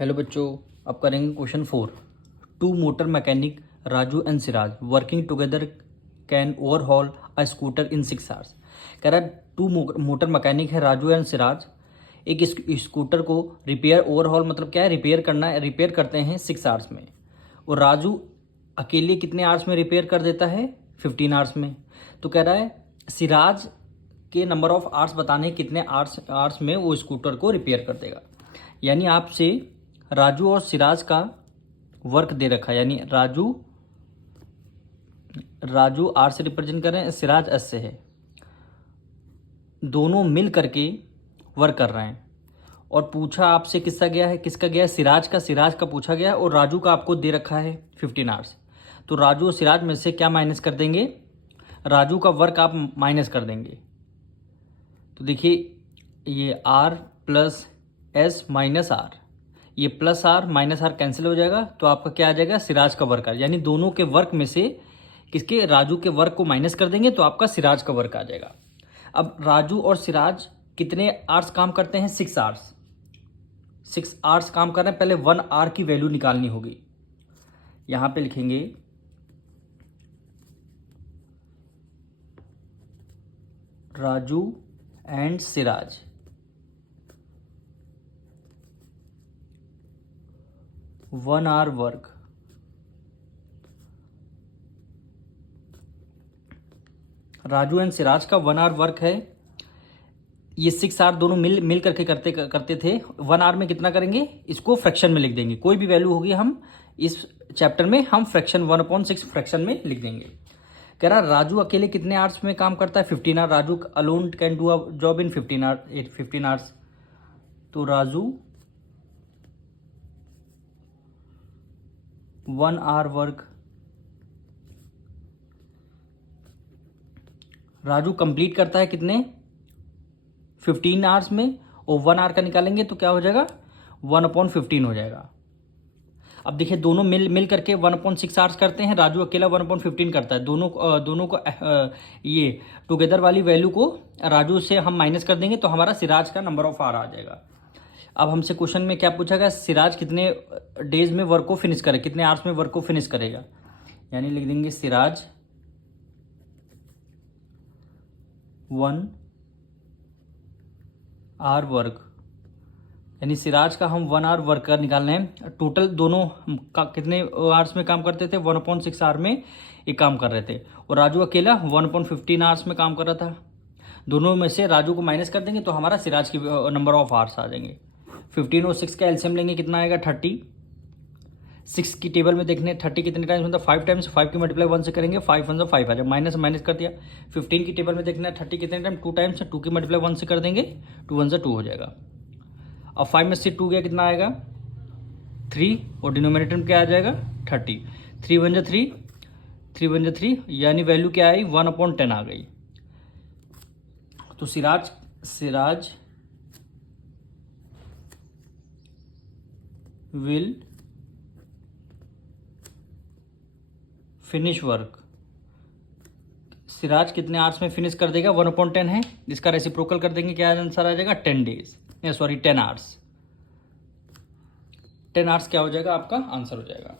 Hello बच्चों, अब करेंगे question 4। Two motor mechanic Raju and Siraj working together can overhaul a scooter in 6 hours. कह रहा है टू मोटर मैकेनिक है राजू एंड सिराज, एक स्कूटर को रिपेयर, ओवरहॉल मतलब क्या है, रिपेयर करना है, रिपेयर करते हैं 6 आवर्स में। और राजू अकेले कितने आवर्स में रिपेयर कर देता है? 15 आवर्स में। तो कह रहा है सिराज के नंबर ऑफ आवर्स बताने हैं, कितने आवर्स में वो स्कूटर को रिपेयर कर देगा। यानी आपसे राजू और सिराज का वर्क दे रखा है, यानी राजू आर से रिप्रेजेंट कर रहे हैं, सिराज एस से है। दोनों मिल करके वर्क कर रहे हैं और पूछा आपसे किसका गया है, सिराज का पूछा गया है और राजू का आपको दे रखा है 15 आवर्स। तो राजू और सिराज में से क्या माइनस कर देंगे? राजू का वर्क आप माइनस कर देंगे। तो देखिए ये R plus S minus R, ये plus R minus R cancel हो जाएगा, तो आपका क्या आ जाएगा? सिराज का वर्क आ जाएगा। यानी दोनों के वर्क में से किसके, राजू के वर्क को माइनस कर देंगे तो आपका सिराज का वर्क आ जाएगा। अब राजू और सिराज कितने आवर्स काम करते हैं? 6 आवर्स। 6 आवर्स काम कर रहे हैं। पहले 1 आवर की वैल्यू निकालनी होगी। यहां पे लिखेंगे Raju and Siraj 1 hour work. Raju and Siraj का 1 आवर वर्क है। ये 6 आवर दोनों मिल करके करते थे। 1 आवर में कितना करेंगे? इसको फ्रैक्शन में लिख देंगे। कोई भी वैल्यू होगी हम इस चैप्टर में हम फ्रैक्शन 1/6 फ्रैक्शन में लिख देंगे। कह रहा राजू अकेले कितने आवर्स में काम करता है? 15 hour. Raju alone can do a job in 15 hours. तो Raju 1 hour work, Raju complete करता है कितने? 15 आवर्स में। और 1 आवर का निकालेंगे तो क्या हो जाएगा? 1/15 हो जाएगा। अब देखिए दोनों मिल करके 1/6 आवर्स करते हैं, राजू अकेला 1/15 करता है। दोनों को ये टुगेदर वाली वैल्यू को राजू से हम माइनस कर देंगे तो हमारा सिराज का नंबर ऑफ आवर आ जाएगा। अब हमसे क्वेश्चन में क्या पूछा गया? सिराज कितने डेज में वर्क को फिनिश करे, कितने आवर्स में वर्क को फिनिश करेगा। यानी लिख देंगे सिराज 1 आवर वर्क। यानी सिराज का हम 1 आवर वर्क कर निकालना है। टोटल दोनों का कितने आवर्स में काम करते थे? 1/6 आवर में ये काम कर रहे थे। और राजू अकेला 1/15 आवर्स में काम कर रहा था। दोनों में से राजू को माइनस कर देंगे तो हमारा सिराज की नंबर ऑफ आवर्स आ जाएंगे। 15 और 6 का एलसीएम लेंगे, कितना आएगा? 30। 6 की टेबल में देखने 30 कितने टाइम्स मतलब 5 टाइम्स। 5 की मल्टीप्लाई 1 से करेंगे, 5 1 5 आ जाए, माइनस माइनस कर दिया। 15 की टेबल में देखना 30 कितने टाइम? 2 टाइम्स। 2 की मल्टीप्लाई 1 से कर देंगे, 2 1 2 हो जाएगा। अब 5 में से 2 गया, कितना आएगा? 3। और डिनोमिनेटर में क्या आ जाएगा? 30। 3 1 3, 3 1 3, यानी वैल्यू क्या आई? 1/10 आ गई। तो Siraj will finish work. Siraj कितने आवर्स में फिनिश कर देगा? 1/10 है, इसका रेसिप्रोकल कर देंगे, क्या आंसर आ जाएगा? 10 डेज, सॉरी 10 आवर्स। 10 आवर्स क्या हो जाएगा? आपका आंसर हो जाएगा।